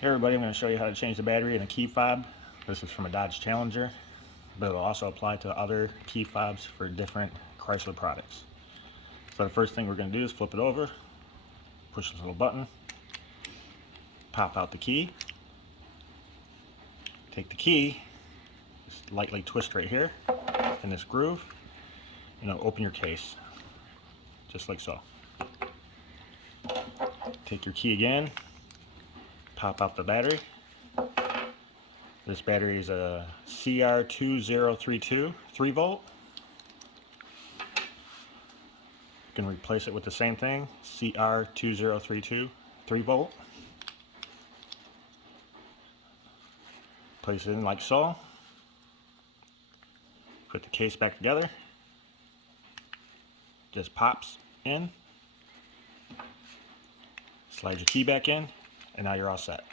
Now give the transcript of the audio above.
Hey everybody, I'm going to show you how to change the battery in a key fob. This is from a Dodge Challenger, but it'll also apply to other key fobs for different Chrysler products. So the first thing we're going to do is flip it over, push this little button, pop out the key, take the key, just lightly twist right here in this groove, and it'll open your case, just like so. Take your key again, pop out the battery. This battery is a CR2032 3 volt. You can replace it with the same thing, CR2032 3 volt. Place it in like so. Put the case back together. Just pops in. Slide your key back in, and now you're all set.